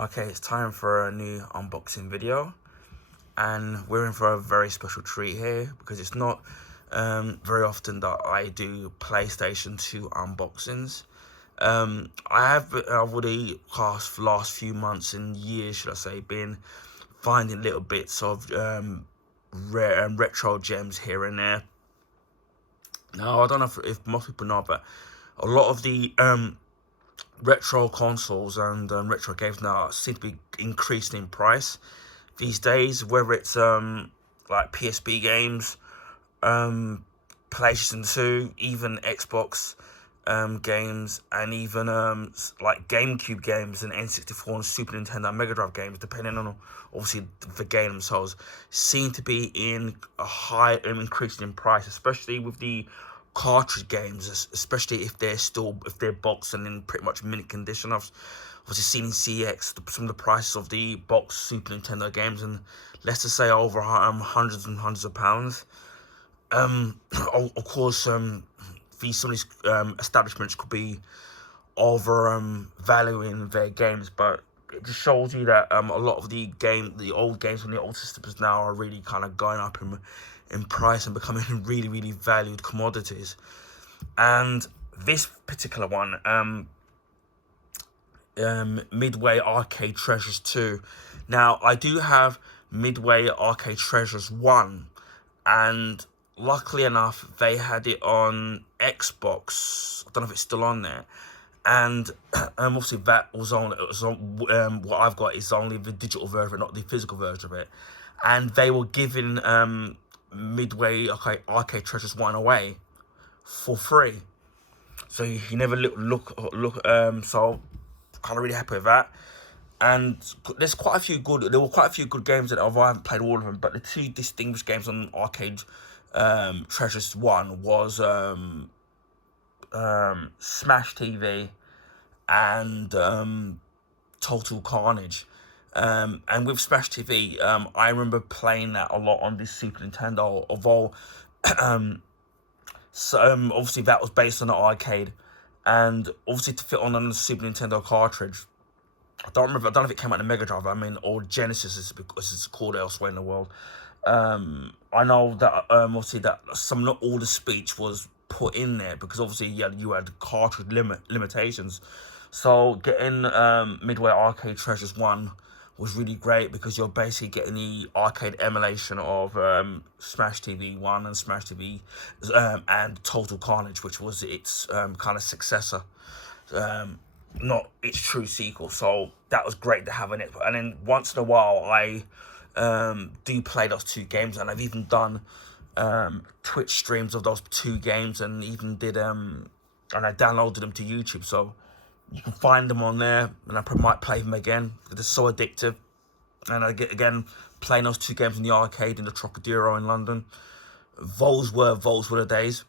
Okay, it's time for a new unboxing video, and we're in for a very special treat here because it's not very often that I do PlayStation 2 unboxings. I've already past last few months and years, should I say, been finding little bits of rare retro gems here and there. Now, I don't know if most people know, but a lot of the retro consoles and retro games now seem to be increasing in price these days, whether it's like PSP games, PlayStation 2, even Xbox games, and even like GameCube games and N64 and Super Nintendo and Mega Drive games, depending on obviously the game themselves, seem to be in a high increase in price, especially with the cartridge games, especially if they're boxed and in pretty much mint condition. I've obviously seen in CX some of the prices of the boxed Super Nintendo games, and let's just say over hundreds and hundreds of pounds. Of course, some of these establishments could be over valuing their games, but it just shows you that a lot of the old games from the old systems now are really kind of going up in price and becoming really, really valued commodities. And this particular one, Midway Arcade Treasures 2. Now, I do have Midway Arcade Treasures 1, and luckily enough, they had it on Xbox. I don't know if it's still on there. And obviously that was on what I've got is only the digital version, not the physical version of it. And they were giving Midway Arcade Treasures 1 away for free. So you never look. So kind of really happy with that. And there were quite a few good games that I haven't played all of them, but the two distinguished games on Arcade Treasures 1 was Smash TV and Total Carnage. And with Smash TV, I remember playing that a lot on this Super Nintendo, although obviously that was based on an arcade, and obviously to fit on a Super Nintendo cartridge. I don't know if it came out in the Mega Drive, or Genesis as it's called elsewhere in the world. I know that obviously that not all the speech was put in there because obviously you had cartridge limitations. So getting Midway Arcade Treasures 1 was really great because you're basically getting the arcade emulation of Smash TV 1 and Smash TV and Total Carnage, which was its kind of successor. Not its true sequel, so that was great to have in it. And then once in a while I do play those two games, and I've even done Twitch streams of those two games, and even did and I downloaded them to YouTube, so you can find them on there, and I might play them again. They're so addictive. And I get again playing those two games in the arcade in the Trocadero in London. Those were the days.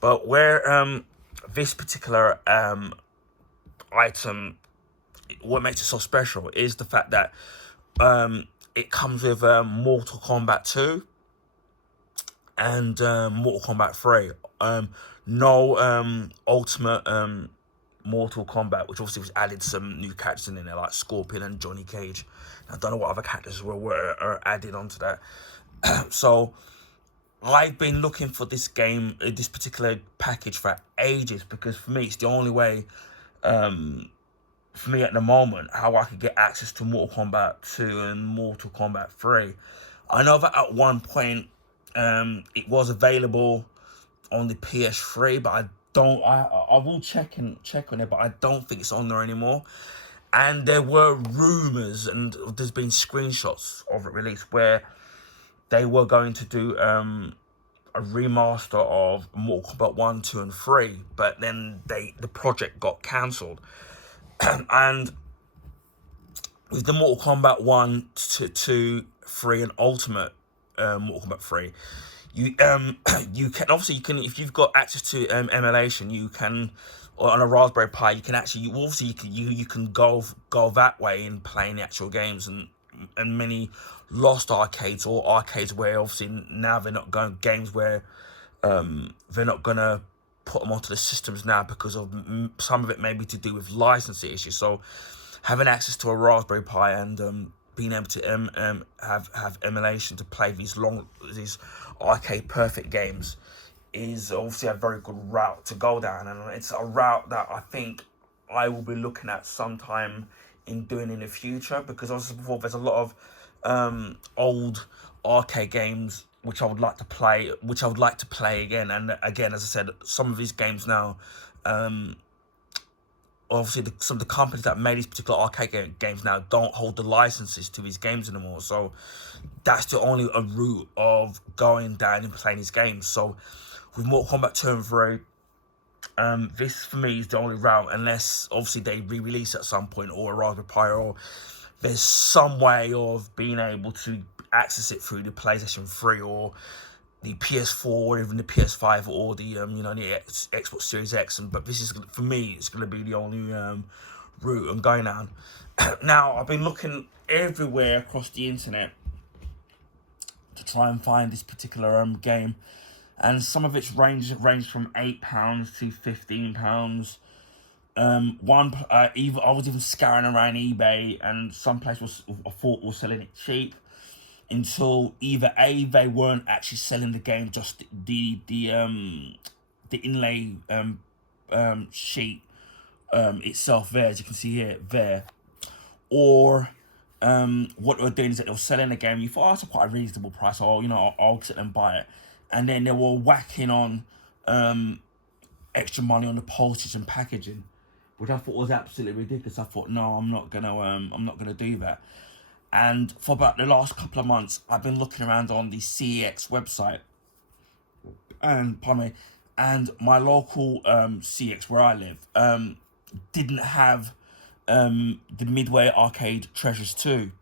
But where this particular item, what makes it so special is the fact that it comes with Mortal Kombat 2 and Mortal Kombat 3. No Ultimate Mortal Kombat, which obviously was added some new characters in there like Scorpion and Johnny Cage. I don't know what other characters were added onto that. So I've been looking for this game, this particular package for ages, because for me it's the only way, for me at the moment, how I could get access to Mortal Kombat 2 and Mortal Kombat 3. I know that at one point it was available on the PS3, but I will check on it, but I don't think it's on there anymore. And there were rumors, and there's been screenshots of it released where they were going to do a remaster of Mortal Kombat 1, 2, and 3, but then the project got cancelled. And with the Mortal Kombat 1, 2, 3, and Ultimate Mortal Kombat 3, you can obviously, if you've got access to emulation, you can, or on a Raspberry Pi, you can actually you can go that way in playing the actual games. And many lost arcades, or arcades where obviously now they're not going, games where they're not gonna put them onto the systems now because of some of it may be to do with licensing issues. So having access to a Raspberry Pi and being able to have emulation to play these arcade perfect games is obviously a very good route to go down, and it's a route that I think I will be looking at sometime in doing in the future, because as I said before, there's a lot of old arcade games which I would like to play again. And again, as I said, some of these games now, obviously some of the companies that made these particular arcade games now don't hold the licenses to these games anymore, so that's the only route of going down and playing these games. So with Mortal Kombat 2 and 3, this for me is the only route, unless obviously they re-release at some point, or a Raspberry Pi, or there's some way of being able to access it through the PlayStation 3 or the PS4 or even the PS5 or the the Xbox Series X. But this is, for me, it's going to be the only route I'm going down. Now, I've been looking everywhere across the internet to try and find this particular game, and some of its range from £8 to £15. I was even scouring around eBay, and some place I thought was selling it cheap, until either A, they weren't actually selling the game, just the inlay sheet itself there, as you can see here, there, or what they were doing is that they were selling the game. You thought, oh, that's a quite a reasonable price, or I'll sit and buy it, and then they were whacking on extra money on the postage and packaging, which I thought was absolutely ridiculous. I thought, no, I'm not gonna do that. And for about the last couple of months, I've been looking around on the CEX website, and my local CEX where I live didn't have the Midway Arcade Treasures 2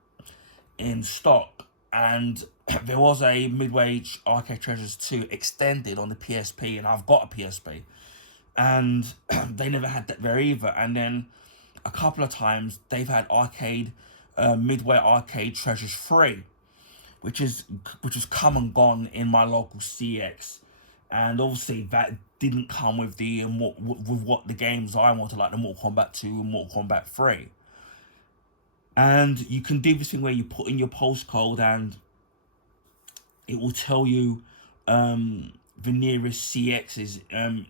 in stock, and there was a Midway Arcade Treasures 2 extended on the PSP, and I've got a PSP, and they never had that there either. And then a couple of times they've had Midway Arcade Treasures 3, which was come and gone in my local CX, and obviously that didn't come with the with what the games I wanted, like the Mortal Kombat 2 and Mortal Kombat 3. And you can do this thing where you put in your postcode, and it will tell you the nearest CXs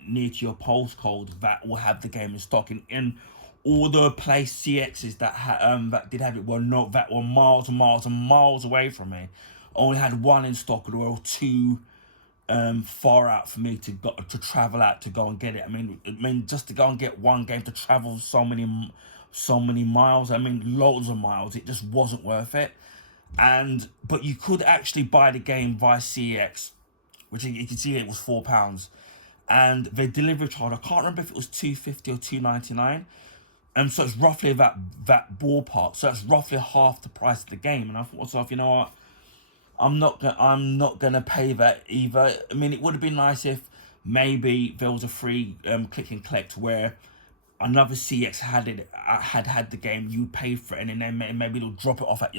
near to your postcode that will have the game in stock. And all the place CXs that did have it were miles and miles and miles away from me. Only had one in stock, or were too far out for me to travel out to go and get it. I mean, just to go and get one game, to travel so many miles. I mean, loads of miles. It just wasn't worth it. But you could actually buy the game via CX, which you can see it was £4, and the delivery charge, I can't remember if it was £2.50 or £2.99. So it's roughly that ballpark. So it's roughly half the price of the game. And I thought to myself, you know what? I'm not gonna pay that either. I mean, it would have been nice if maybe there was a free click and collect where another CX had the game, you paid for it, and then maybe they'll drop it off at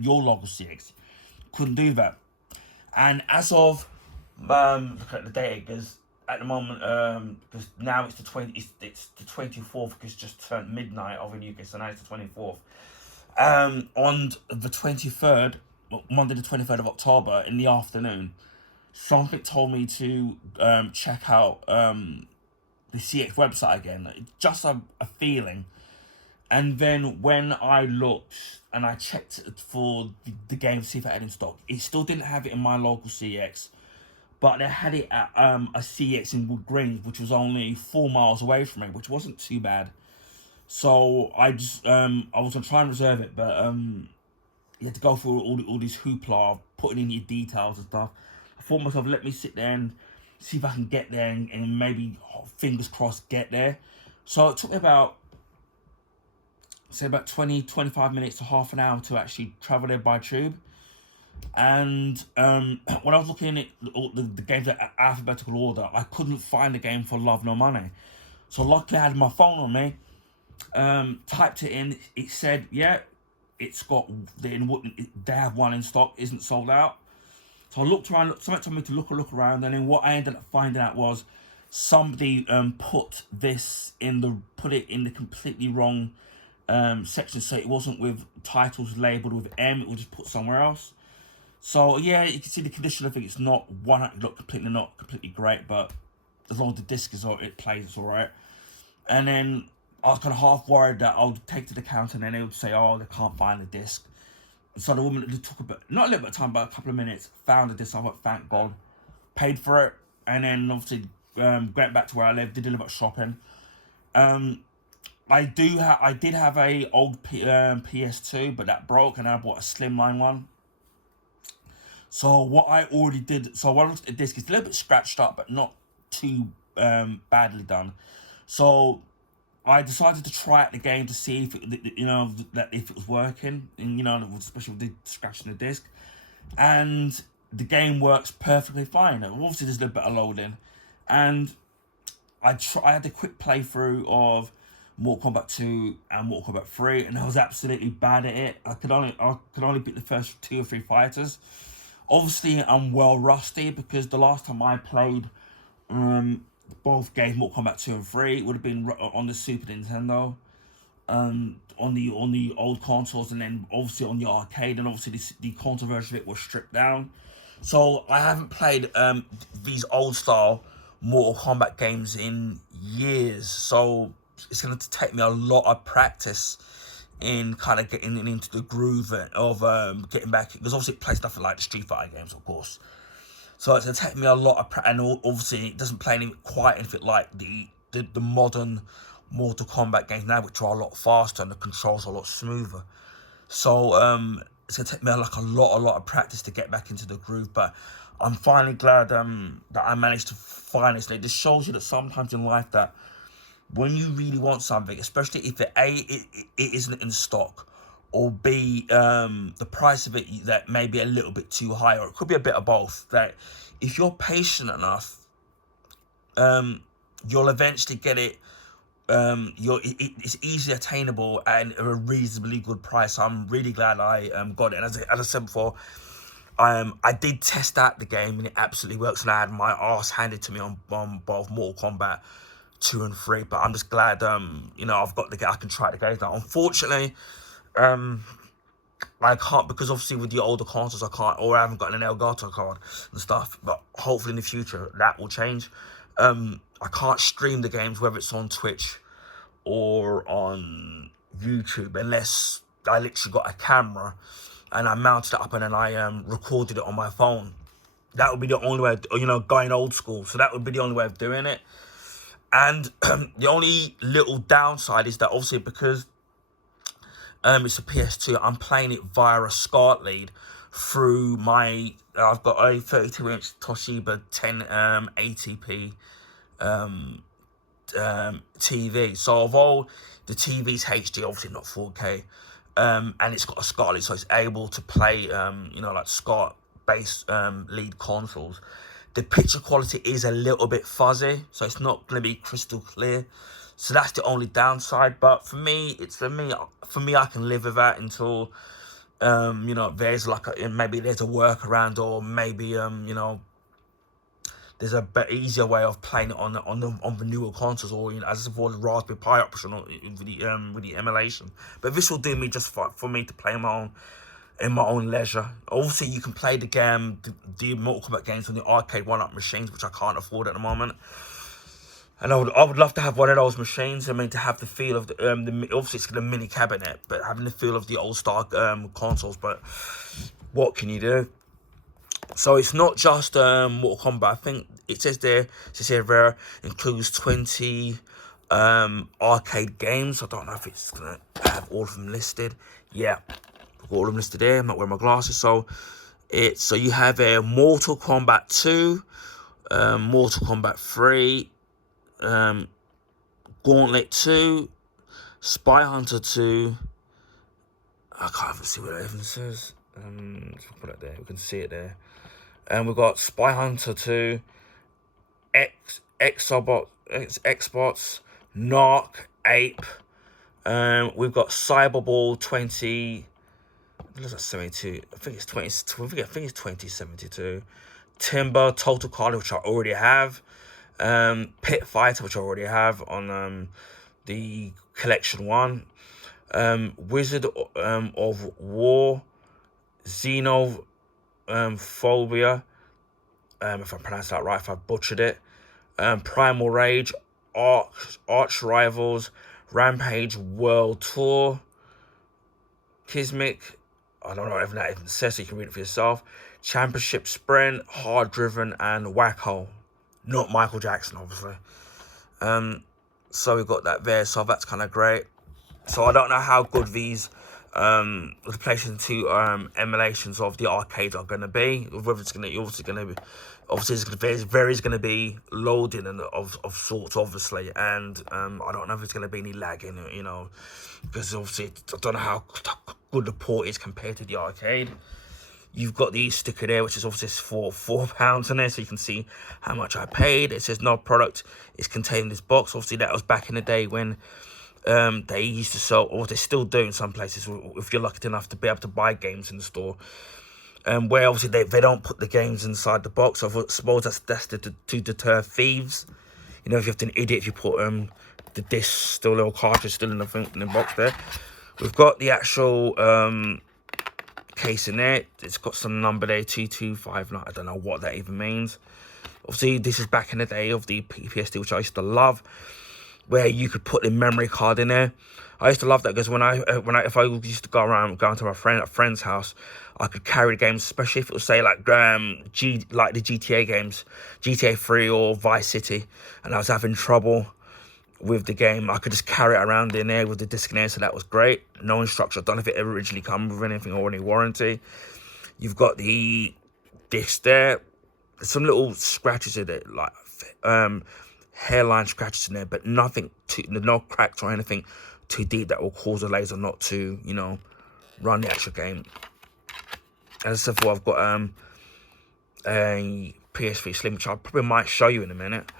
your local CX. Couldn't do that. And as of look at the date, because at the moment, because now it's the 24th, because just turned midnight over in the UK, so now it's the 24th. On the 23rd, Monday the 23rd of October, in the afternoon, something told me to check out the CX website again. Just a feeling. And then when I looked and I checked for the game to see if it had in stock, it still didn't have it in my local CX. But they had it at a CX in Wood Green, which was only 4 miles away from me, which wasn't too bad. So I just I was gonna try and reserve it, but you had to go through all this hoopla of putting in your details and stuff. I thought to myself, let me sit there and see if I can get there, and maybe, fingers crossed, get there. So it took me about 20-25 minutes to half an hour to actually travel there by tube. And when I was looking at the games in alphabetical order, I couldn't find the game for love nor money. So luckily I had my phone on me, typed it in, it said, yeah, it's got, they have one in stock, isn't sold out. So I looked around, something told me to look around, and then what I ended up finding out was somebody put it in the completely wrong section, so it wasn't with titles labelled with M, it was just put somewhere else. So yeah, you can see the condition of it. It's not not completely great, but as long as the disc is it plays, it's alright. And then I was kind of half worried that I would take to the counter and then they would say, oh, they can't find the disc. And so the woman, it took not a little bit of time, but a couple of minutes, found the disc. I went, thank God, paid for it, and then obviously went back to where I lived, did a little bit of shopping. I did have a old PS2, but that broke, and I bought a slimline one. So what I already did, so when I looked at the disc, it's a little bit scratched up, but not too badly done. So I decided to try out the game to see if if it was working, and especially with the scratching the disc, and the game works perfectly fine. Obviously, there's a little bit of loading, and I had a quick playthrough of Mortal Kombat 2 and Mortal Kombat 3, and I was absolutely bad at it. I could only beat the first 2 or 3 fighters. Obviously, I'm well rusty because the last time I played both games, Mortal Kombat 2 and 3, it would have been on the Super Nintendo, on the old consoles, and then obviously on the arcade, and obviously the console version of it was stripped down. So I haven't played these old style Mortal Kombat games in years. So it's going to take me a lot of practice in kind of getting into the groove of getting back, because obviously it plays nothing like the Street Fighter games, of course. So it's going to take me a lot of practice, and obviously it doesn't play quite anything like the modern Mortal Kombat games now, which are a lot faster and the controls are a lot smoother. So it's going to take me like a lot of practice to get back into the groove, but I'm finally glad that I managed to find this. It just shows you that sometimes in life that when you really want something, especially if it isn't in stock, or B, the price of it that may be a little bit too high, or it could be a bit of both, that if you're patient enough, you'll eventually get it. It's easily attainable and at a reasonably good price. I'm really glad I got it. And as I said before, I did test out the game and it absolutely works, and I had my arse handed to me on both Mortal Kombat 2 and 3. But I'm just glad I've got I can try the game now. Unfortunately, I can't, because obviously with the older consoles I can't, or I haven't got an Elgato card and stuff. But hopefully in the future that will change. I can't stream the games, whether it's on Twitch or on YouTube, unless I literally got a camera and I mounted it up and then I recorded it on my phone. That would be the only way of, going old school. So that would be the only way of doing it. And the only little downside is that obviously because it's a PS2, I'm playing it via a SCART lead through I've got a 32-inch Toshiba 1080p TV. So although the TV's HD, obviously not 4K, and it's got a SCART lead, so it's able to play like SCART based lead consoles. The picture quality is a little bit fuzzy, so it's not going to be crystal clear. So that's the only downside. But for me, I can live with that until there's maybe there's a workaround, or maybe there's a better, easier way of playing it on the newer consoles, or as I said before, the Raspberry Pi option with the emulation. But this will do me just fine for me to play in my own leisure. Obviously, you can play the Mortal Kombat games on the arcade one-up machines, which I can't afford at the moment. And I would love to have one of those machines. I mean, to have the feel of obviously it's the mini cabinet, but having the feel of the old style consoles. But what can you do? So it's not just Mortal Kombat. I think it says there includes 20 arcade games. I don't know if it's gonna have all of them listed. Yeah, I've got all of them listed there. I'm not wearing my glasses, so you have a Mortal Kombat 2, Mortal Kombat 3, Gauntlet 2, Spy Hunter 2. I can't even see what that even says. Let's put it there. We can see it there. And we've got Spy Hunter 2, Xbots, Narc, Ape. We've got Cyberball 20. What is that, 72? I think it's 20. I think it's 2072. Timber, Total Card, which I already have. Pit Fighter, which I already have on the collection one. Wizard of War, Xenophobia, if I pronounced that right, if I butchered it, Primal Rage, Arch Rivals, Rampage World Tour, Kismic, I don't know if that even says, so you can read it for yourself, Championship Sprint, Hard Driven, and Wacko. Not Michael Jackson, obviously. So we got that there, so that's kind of great. So I don't know how good these the PlayStation 2 emulations of the arcades are going to be. Whether it's going to it's going to be loading and of sorts, obviously, and I don't know if it's going to be any lagging, you know, because obviously I don't know how good the port is compared to the arcade. You've got the sticker there, which is obviously for £4 on there, so you can see how much I paid. It says no product is contained in this box. Obviously, that was back in the day when they used to sell, or they still do in some places, if you're lucky enough to be able to buy games in the store. Where obviously they don't put the games inside the box. I suppose that's to deter thieves. You know, if you have to an idiot if you put the disc, still little cartridge still in the box there. We've got the actual case in there. It's got some number there, 2259. I don't know what that even means. Obviously, this is back in the day of the PPSD, which I used to love, where you could put the memory card in there. I used to love that because if I used to go to a friend's house, I could carry the games, especially if it was say like the GTA games, GTA 3 or Vice City, and I was having trouble with the game. I could just carry it around in there with the disc in there, so that was great. No instruction. I don't know if it ever originally come with anything or any warranty. You've got the disc there. There's some little scratches in it, like hairline scratches in there, but nothing no cracks or anything too deep that will cause the laser not to, you know, run the actual game. As I said before, I've got a PS3 Slim, which I probably might show you in a minute.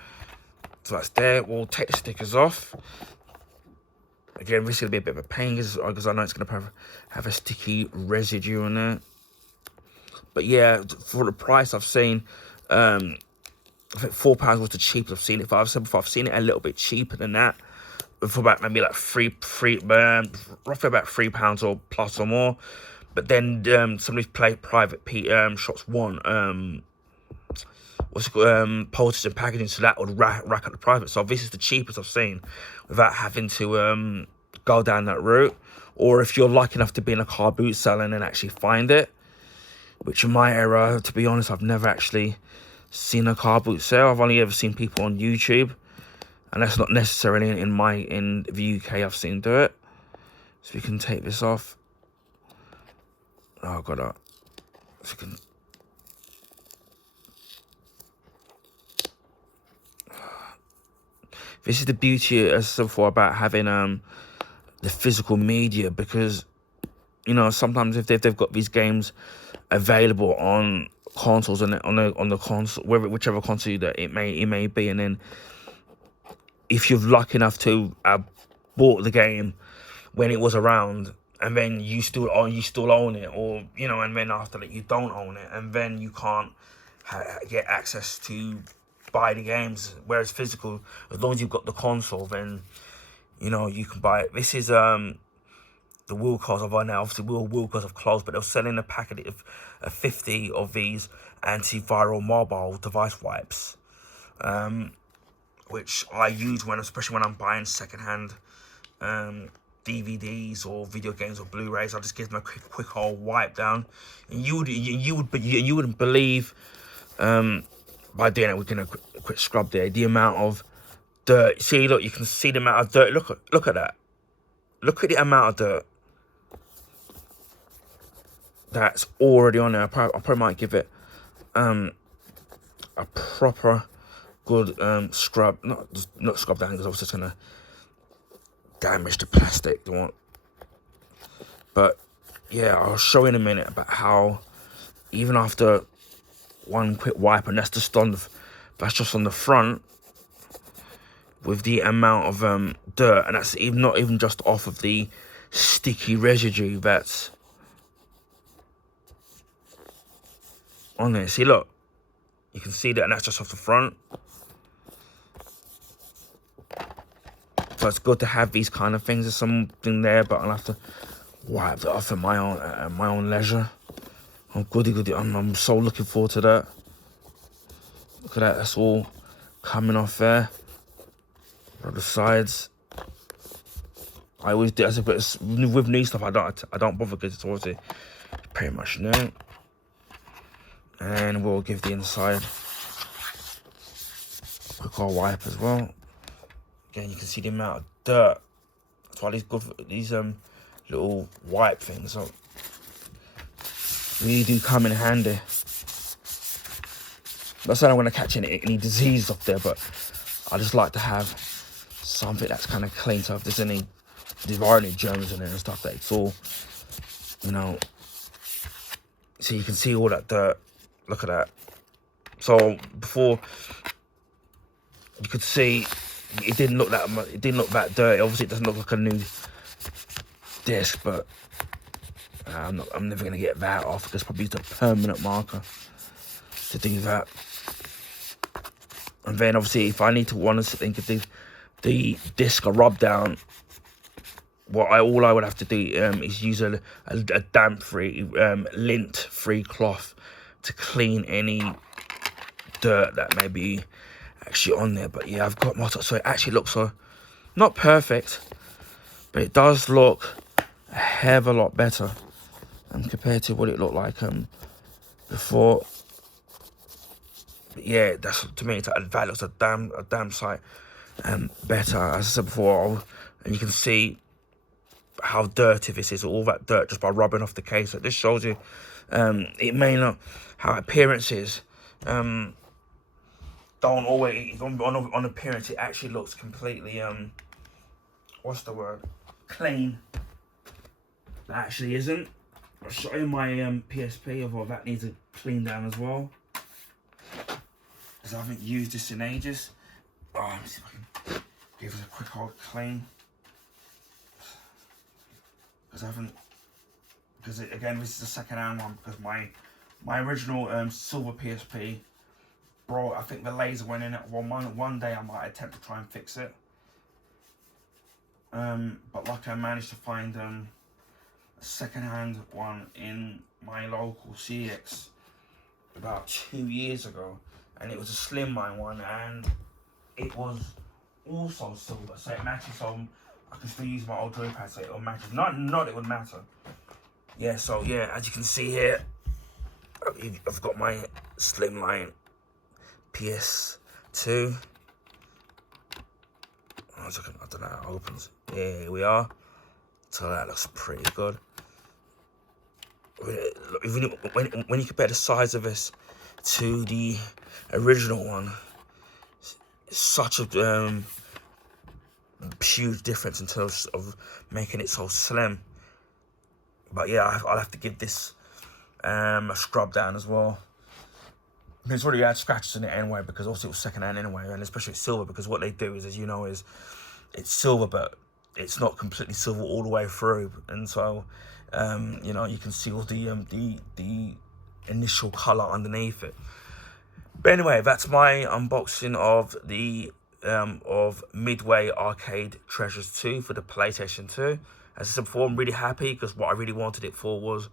So that's there. We'll take the stickers off. Again, this is going to be a bit of a pain because I know it's going to have a sticky residue on there. But yeah, for the price I've seen, I think £4 was the cheapest I've seen it. I've said before, I've seen it a little bit cheaper than that, for about maybe like roughly about £3 or plus or more. But then some of these private shops want postage and packaging, so that would rack up the price. So this is the cheapest I've seen without having to go down that route. Or if you're lucky enough to be in a car boot selling and actually find it, which in my era, to be honest, I've never actually seen a car boot sale. I've only ever seen people on YouTube, and that's not necessarily in the UK I've seen do it. So we can take this off. Oh god, if you can. This is the beauty, as I said before, about having the physical media, because you know sometimes if they've got these games available on consoles and on the console, whichever console that it may be, and then if you're lucky enough to have bought the game when it was around, and then you still own it, or you know, and then after that you don't own it, and then you can't get access to buy the games. Whereas physical, as long as you've got the console, then you know you can buy it. This is the wheel cards of now. Obviously, wheel cards have closed, but they're selling a packet of 50 of these antiviral mobile device wipes, which I use especially when I'm buying secondhand DVDs or video games or Blu-rays. I just give them a quick old wipe down, and you wouldn't believe by doing it, we're gonna quick scrub there, the amount of dirt. See, look, you can see the amount of dirt. Look at that. Look at the amount of dirt that's already on there. I probably might give it a proper good scrub. Not scrub down, because I was just gonna damage the plastic. But yeah, I'll show you in a minute about how even after one quick wipe, and that's just on the front, with the amount of dirt, and that's not even just off of the sticky residue that's on there. See, look, you can see that, and that's just off the front. So it's good to have these kind of things. There's something there, but I'll have to wipe it off at my own leisure. Oh, goody goody! I'm so looking forward to that. Look at that. That's all coming off there. On the sides. I always do, as a bit with new stuff. I don't bother because it's obviously pretty much new. And we'll give the inside a quick wipe as well. Again, you can see the amount of dirt. That's why these little wipe things really do come in handy. Not saying I'm going to catch any disease off there, but I just like to have something that's kind of clean. So if there are any germs in there and stuff, that it's all, you know. So you can see all that dirt. Look at that. So before, you could see it didn't look that much. It didn't look that dirty. Obviously, it doesn't look like a new disc, but I'm never gonna get that off because probably use a permanent marker to do that. And then obviously, if I need to want to think of the disc a rub down, all I would have to do is use a damp-free, lint-free cloth to clean any dirt that may be actually on there. But yeah, I've got Mortal, so it actually looks not perfect, but it does look a hell of a lot better compared to what it looked like before. But yeah, that's, to me, that looks a damn sight better. As I said before, and you can see how dirty this is, all that dirt just by rubbing off the case. So this shows you it may not, how appearances don't always, on appearance it actually looks completely what's the word, clean. That actually isn't. I'll show you my PSP of what that needs to clean down as well, because I haven't used this in ages. Let me see if I can give it a quick old clean. Because again, this is the second-hand one, because my original silver PSP broke. I think the laser went in it. One day I might attempt to try and fix it, but luckily I managed to find a second-hand one in my local CX about 2 years ago, and it was a slimline one, and it was also silver, so it matches. So I can still use my old joypad, so it'll match. Not it would matter. Yeah, so yeah, as you can see here, I've got my slimline PS2. I don't know how it opens. Yeah, here we are. So that looks pretty good. When you compare the size of this to the original one, it's such a huge difference in terms of making it so slim. But yeah, I'll have to give this a scrub down as well. It's already had scratches in it anyway, because also it was second hand anyway, and especially it's silver, because what they do is, as you know, is it's silver, but it's not completely silver all the way through, and so you know, you can see all the initial color underneath it. But anyway, that's my unboxing of the of Midway Arcade Treasures 2 for the PlayStation 2. As I said before, I'm really happy, because what I really wanted it for was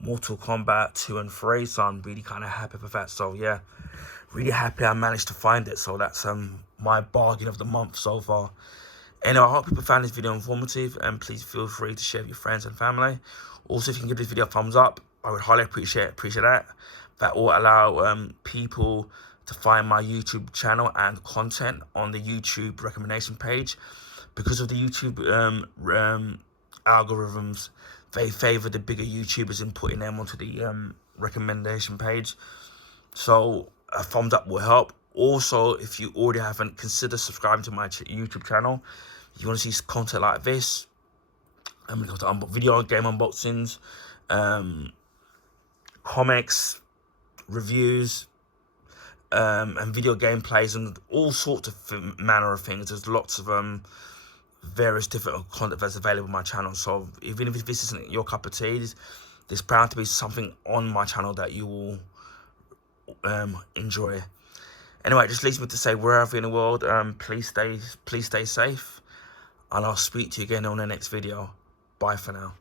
Mortal Kombat 2 and 3, so I'm really kind of happy with that. So yeah, really happy I managed to find it. So that's my bargain of the month so far. And I hope people found this video informative, and please feel free to share with your friends and family. Also, if you can give this video a thumbs up, I would highly appreciate that. That will allow people to find my YouTube channel and content on the YouTube recommendation page. Because of the YouTube algorithms, they favour the bigger YouTubers in putting them onto the recommendation page. So a thumbs up will help. Also, if you already haven't, consider subscribing to my YouTube channel. If you want to see content like this, I'm going to go to video game unboxings, comics, reviews, and video gameplays, and all sorts of manner of things. There's lots of various different content that's available on my channel. So even if this isn't your cup of tea, there's bound to be something on my channel that you will enjoy. Anyway, it just leaves me to say, wherever in the world, please stay safe. and I'll speak to you again on the next video. Bye for now.